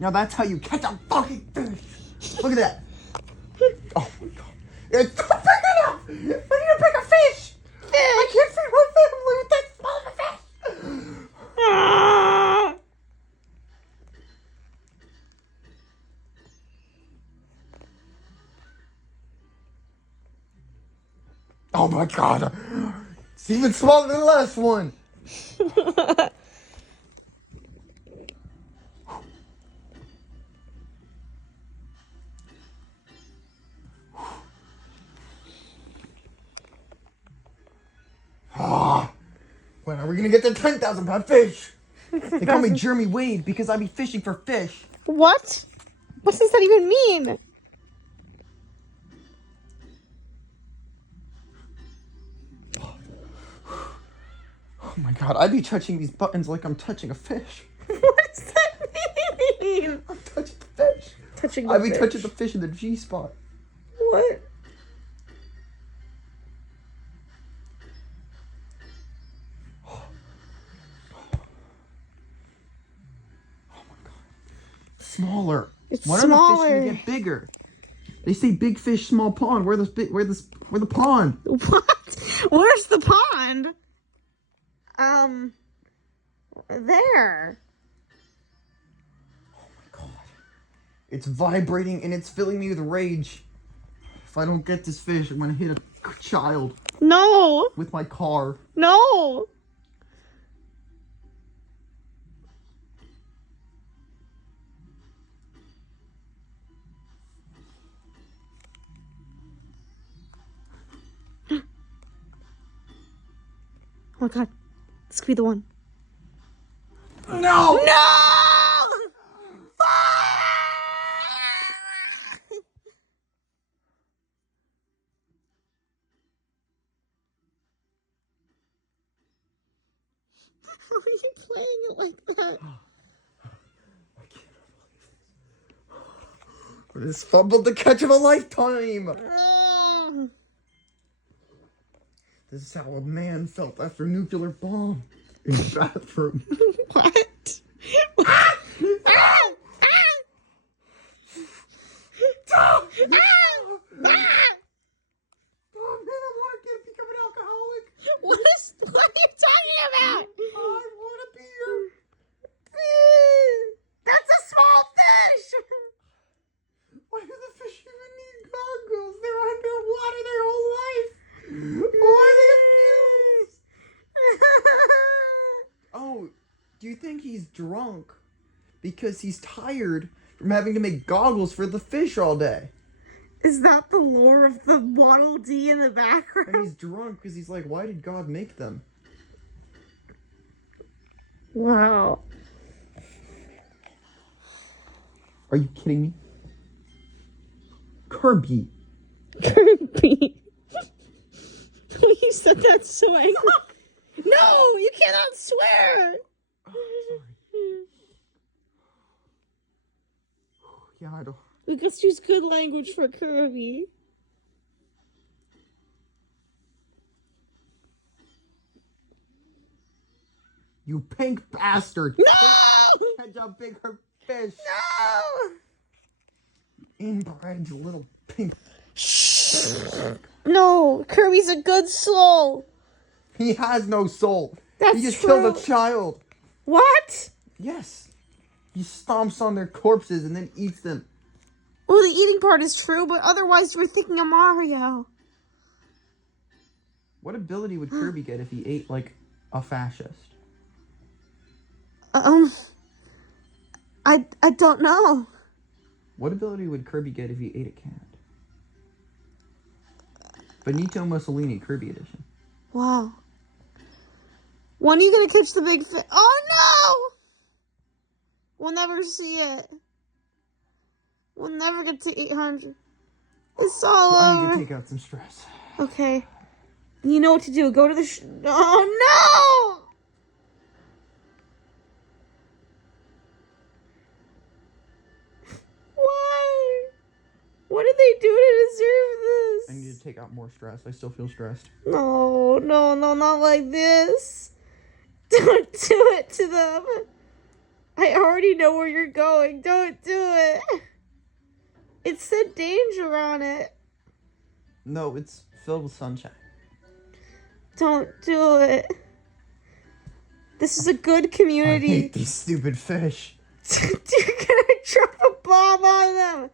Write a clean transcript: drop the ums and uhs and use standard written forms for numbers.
Now that's how you catch a fucking fish. Look at that. Oh my god. It's not big enough. We need to pick a fish. I can't feed my family with that small of a fish. Oh my god. It's even smaller than the last one. When are we gonna get the 10,000-pound fish? They call me Jeremy Wade because I be fishing for fish. What? What does that even mean? Oh my god, I be touching these buttons like I'm touching a fish. What does that mean? I'm touching the fish. Touching the I be fish. touching the fish in the G spot. What? Smaller. It's When smaller. are the fish gonna get bigger? They say big fish, small pond. Where the pond? What? Where's the pond? There. Oh my god. It's vibrating and it's filling me with rage. If I don't get this fish, I'm gonna hit a child No. with my car. No. Oh my god. This could be the one. No! No! How are you playing it like that? This fumbled the catch of a lifetime! This is how a man felt after a nuclear bomb in the bathroom. What? Become an alcoholic. What are you talking about? I want to be your... That's a small fish! Why do the fish even need goggles? They're underwater their whole life. Why are they confused? Oh, do you think he's drunk because he's tired from having to make goggles for the fish all day? Is that the lore of the Waddle Dee in the And background? he's drunk because he's like, why did God make them? Wow. Are you kidding me? Kirby. Kirby. You said that so angry. No, you cannot swear. Oh, sorry. Yeah, I don't... We just use good language for Kirby. You pink bastard! No! Catch a bigger fish! No! Inbred little pink... No, Kirby's a good soul. He has no soul! That's He just true. killed a child! What? Yes! He stomps on their corpses and then eats them. Well, the eating part is true, but otherwise we're thinking of Mario. What ability would Kirby get if he ate, like, a fascist? I don't know. What ability would Kirby get if he ate a cat? Benito Mussolini, Kirby edition. Wow. When are you gonna catch the big fish? Oh no! We'll never see it. We'll never get to 800. It's all I over. need to take out some stress. Okay. You know what to do. Go to the oh no! Why? What did they do to deserve this? I need to take out more stress. I still feel stressed. No, not like this. Don't do it to them. I already know where you're going. Don't do it. It said danger on it. No, it's filled with sunshine. Don't do it. This is a good I community. hate these stupid fish. You're gonna drop a bomb on them.